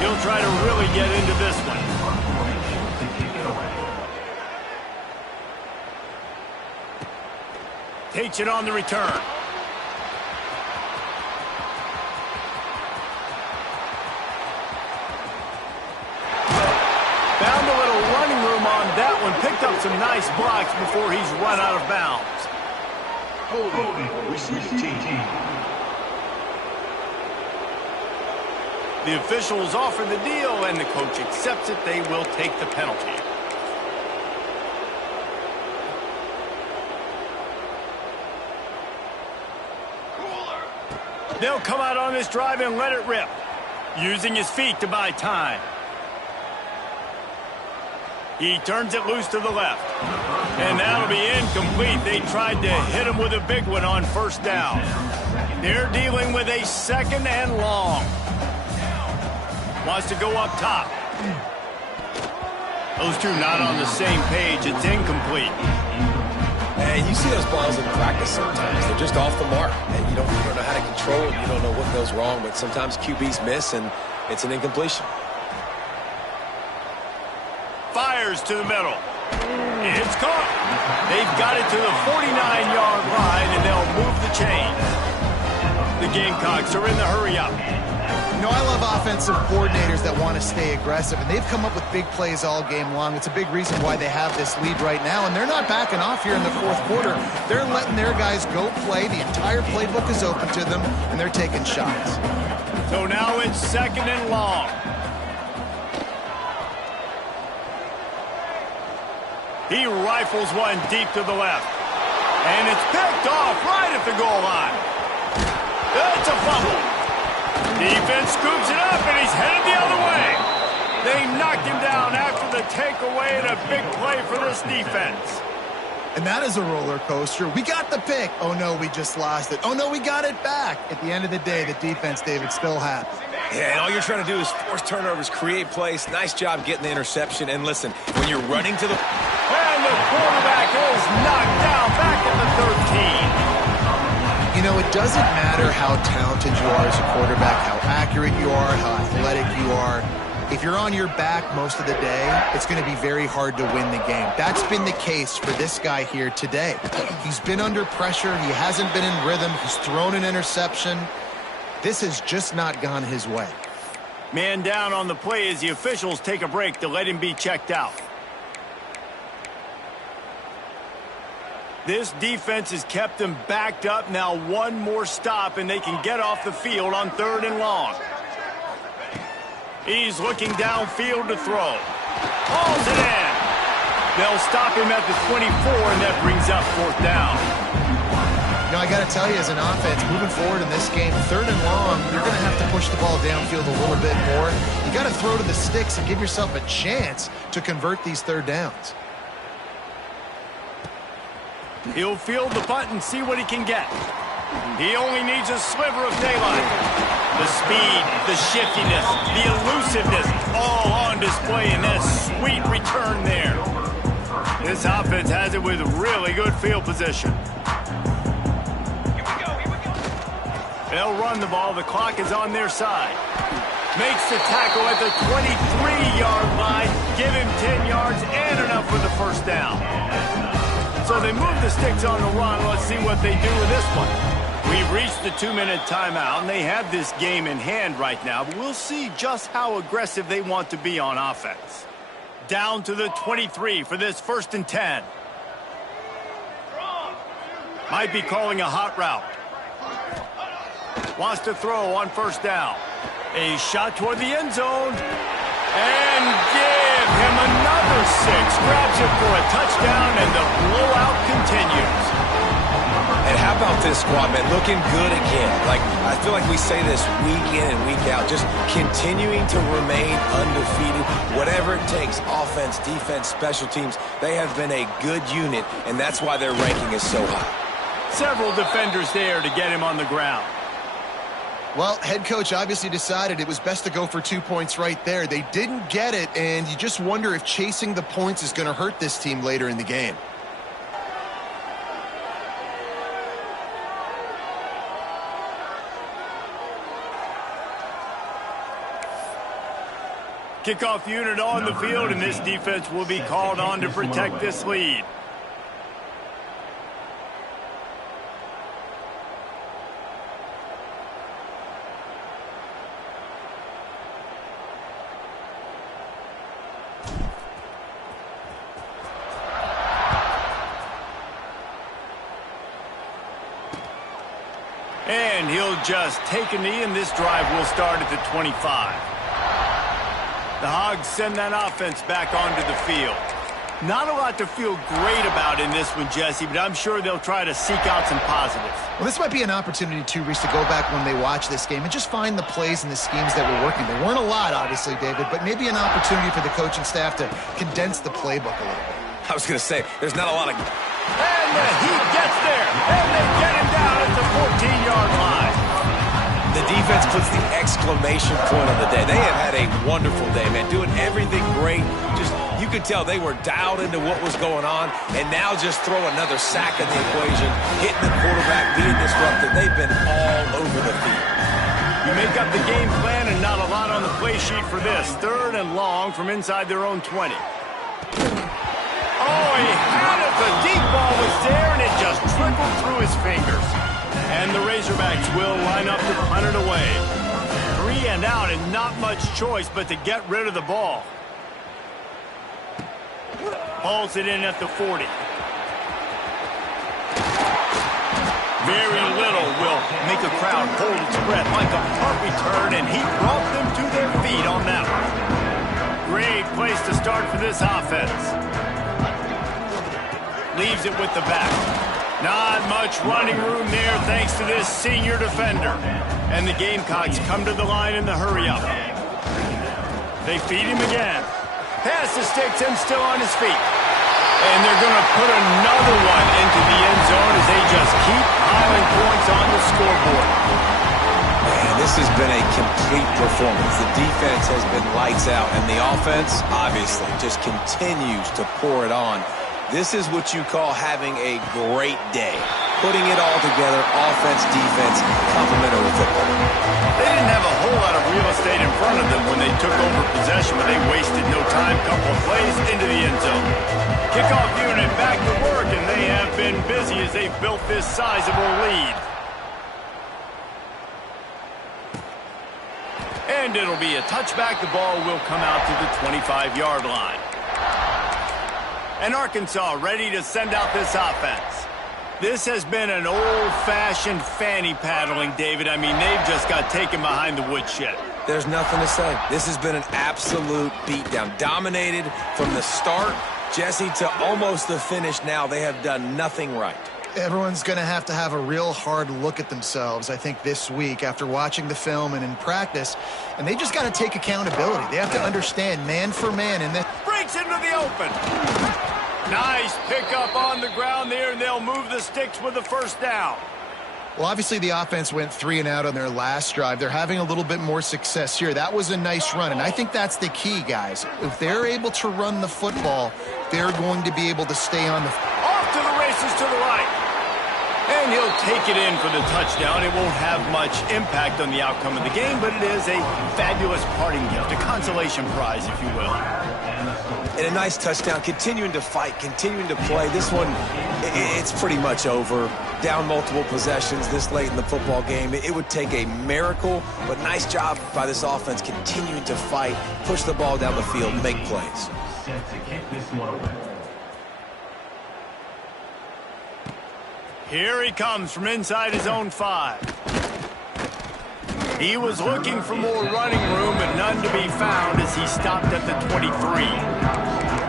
He'll try to really get into this one. Takes it on the return. Found a little running room on that one. Picked up some nice blocks before he's run out of bounds. The officials offer the deal, and the coach accepts it. They will take the penalty. They'll come out on this drive and let it rip, using his feet to buy time. He turns it loose to the left. And that'll be incomplete. They tried to hit him with a big one on first down. They're dealing with a second and long. Wants to go up top. Those two not on the same page. It's incomplete. And you see those balls in practice sometimes. They're just off the mark. And you don't know how to control it. You don't know what goes wrong. But sometimes QBs miss, and it's an incompletion. Fires to the middle. It's caught. They've got it to the 49-yard line, and they'll move the chains. The Gamecocks are in the hurry-up. You know, I love offensive coordinators that want to stay aggressive, and they've come up with big plays all game long. It's a big reason why they have this lead right now, and they're not backing off here in the fourth quarter. They're letting their guys go play. The entire playbook is open to them, and they're taking shots. So now it's second and long. He rifles one deep to the left. And it's picked off right at the goal line. It's a fumble. Defense scoops it up, and he's headed the other way. They knocked him down after the takeaway, and a big play for this defense. And that is a roller coaster. We got the pick. Oh, no, we just lost it. Oh, no, we got it back. At the end of the day, the defense, David, still has. Yeah, and all you're trying to do is force turnovers, create plays. Nice job getting the interception. And listen, when you're running to the... And the quarterback is knocked down back at the 13. You know, it doesn't matter how talented you are as a quarterback, how accurate you are, how athletic you are. If you're on your back most of the day, it's going to be very hard to win the game. That's been the case for this guy here today. He's been under pressure. He hasn't been in rhythm. He's thrown an interception. This has just not gone his way. Man down on the play as the officials take a break to let him be checked out. This defense has kept them backed up. Now one more stop, and they can get off the field on third and long. He's looking downfield to throw. Hauls it in. They'll stop him at the 24, and that brings up fourth down. You know, I got to tell you, as an offense, moving forward in this game, third and long, you're going to have to push the ball downfield a little bit more. You got to throw to the sticks and give yourself a chance to convert these third downs. He'll field the punt and see what he can get. He only needs a sliver of daylight. The speed, the shiftiness, the elusiveness, all on display in that sweet return there. This offense has it with really good field position. They'll run the ball. The clock is on their side. Makes the tackle at the 23-yard line. Give him 10 yards and enough for the first down. So they move the sticks on the run. Let's see what they do with this one. We've reached the 2-minute timeout, and they have this game in hand right now. But we'll see just how aggressive they want to be on offense. down to the 23 for this 1st and 10. Might be calling a hot route. Wants to throw on 1st down. A shot toward the end zone. And give him another 6. Grabs it for a touchdown, and the blowout continues. And how about this squad, man? Looking good again. Like, I feel like we say this week in and week out. Just continuing to remain undefeated. Whatever it takes, offense, defense, special teams, they have been a good unit, and that's why their ranking is so high. Several defenders there to get him on the ground. Well, head coach obviously decided it was best to go for 2 points right there. They didn't get it, and you just wonder if chasing the points is going to hurt this team later in the game. Kickoff unit on the field, and this defense will be called on to protect this lead. And he'll just take a knee, and this drive will start at the 25. The Hogs send that offense back onto the field. Not a lot to feel great about in this one, Jesse, but I'm sure they'll try to seek out some positives. Well, this might be an opportunity, too, Reese, to go back when they watch this game and just find the plays and the schemes that were working. There weren't a lot, obviously, David, but maybe an opportunity for the coaching staff to condense the playbook a little bit. I was going to say, there's not a lot of... And the Heat gets there, and they get him down at the 14-yard line. The defense puts the exclamation point on the day. They have had a wonderful day, man, doing everything great. Just, you could tell they were dialed into what was going on, and now just throw another sack in the equation, hitting the quarterback, being disruptive. They've been all over the field. You make up the game plan, and not a lot on the play sheet for this. 3rd and long from inside their own 20. Oh, he had it. The deep ball was there, and it just trickled through his fingers. And the Razorbacks will line up to punt it away. 3 and out, and not much choice but to get rid of the ball. Hauls it in at the 40. Very little will make a crowd hold its breath like a punt return, and he brought them to their feet on that one. Great place to start for this offense. Leaves it with the back. Not much running room there thanks to this senior defender. And the Gamecocks come to the line in the hurry-up. They feed him again. Pass the sticks and still on his feet. And they're going to put another one into the end zone as they just keep piling points on the scoreboard. Man, this has been a complete performance. The defense has been lights out, and the offense, obviously, just continues to pour it on. This is what you call having a great day. Putting it all together, offense, defense, complementary football. They didn't have a whole lot of real estate in front of them when they took over possession, but they wasted no time. Couple of plays into the end zone. Kickoff unit back to work, and they have been busy as they've built this sizable lead. And it'll be a touchback. The ball will come out to the 25-yard line. And Arkansas ready to send out this offense. This has been an old-fashioned fanny paddling, David. I mean, they've just got taken behind the woodshed. There's nothing to say. This has been an absolute beatdown. Dominated from the start, Jesse, to almost the finish now. They have done nothing right. Everyone's going to have a real hard look at themselves, I think, this week after watching the film and in practice. And they just got to take accountability. They have to understand man for man. And breaks into the open. Nice pickup on the ground there, and they'll move the sticks with the 1st down. Well, obviously the offense went 3 and out on their last drive. They're having a little bit more success here. That was a nice run, and I think that's the key, guys. If they're able to run the football, they're going to be able to stay on the... Off to the races to the right. And he'll take it in for the touchdown. It won't have much impact on the outcome of the game, but it is a fabulous parting gift, a consolation prize, if you will. And a nice touchdown, continuing to fight, continuing to play. This one, it's pretty much over. Down multiple possessions this late in the football game. It would take a miracle, but nice job by this offense continuing to fight, push the ball down the field, make plays. set to kick this one away. Here he comes from inside his own 5. He was looking for more running room, but none to be found as he stopped at the 23.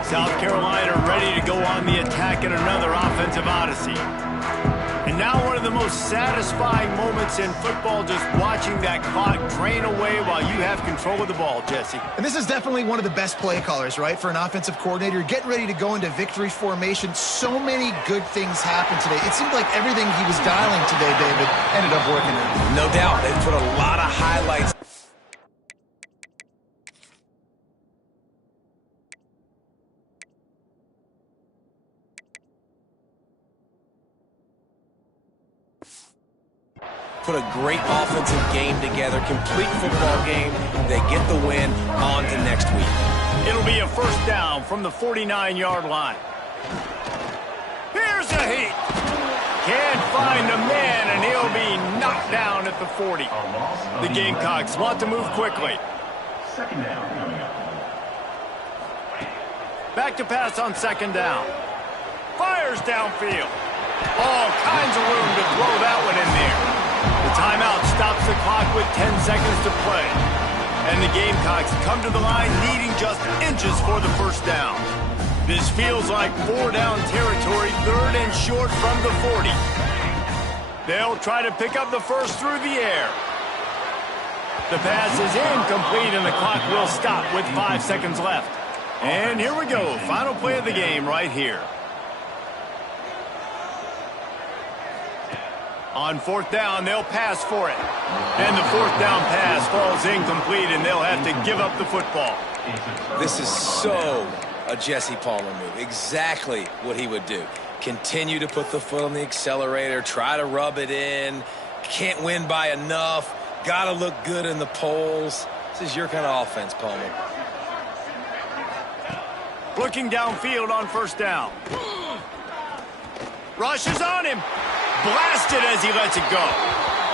South Carolina ready to go on the attack in another offensive odyssey. And now one of the most satisfying moments in football, just watching that clock drain away while you have control of the ball, Jesse. And this is definitely one of the best play callers, right, for an offensive coordinator. Getting ready to go into victory formation. So many good things happened today. It seemed like everything he was dialing today, David, ended up working out. No doubt. They put a lot of highlights. Put a great offensive game together, complete football game. They get the win. On to next week. It'll be a first down from the 49-yard line. Here's a heat. Can't find a man, and he'll be knocked down at the 40. The Gamecocks want to move quickly. Second down coming up. Back to pass on second down. Fires downfield. All kinds of room to throw that one in there. The timeout stops the clock with 10 seconds to play. And the Gamecocks come to the line needing just inches for the first down. This feels like 4-down territory, third and short from the 40. They'll try to pick up the first through the air. The pass is incomplete and the clock will stop with 5 seconds left. And here we go, final play of the game right here. On fourth down, they'll pass for it. And the fourth down pass falls incomplete, and they'll have to give up the football. This is so a Jesse Palmer move. Exactly what he would do. Continue to put the foot on the accelerator, try to rub it in. Can't win by enough. Got to look good in the polls. This is your kind of offense, Palmer. Looking downfield on first down. Rushes on him. Blasted as he lets it go.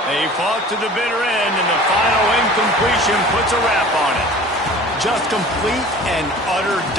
They fought to the bitter end, and the final incompletion puts a wrap on it. Just complete and utter dominance.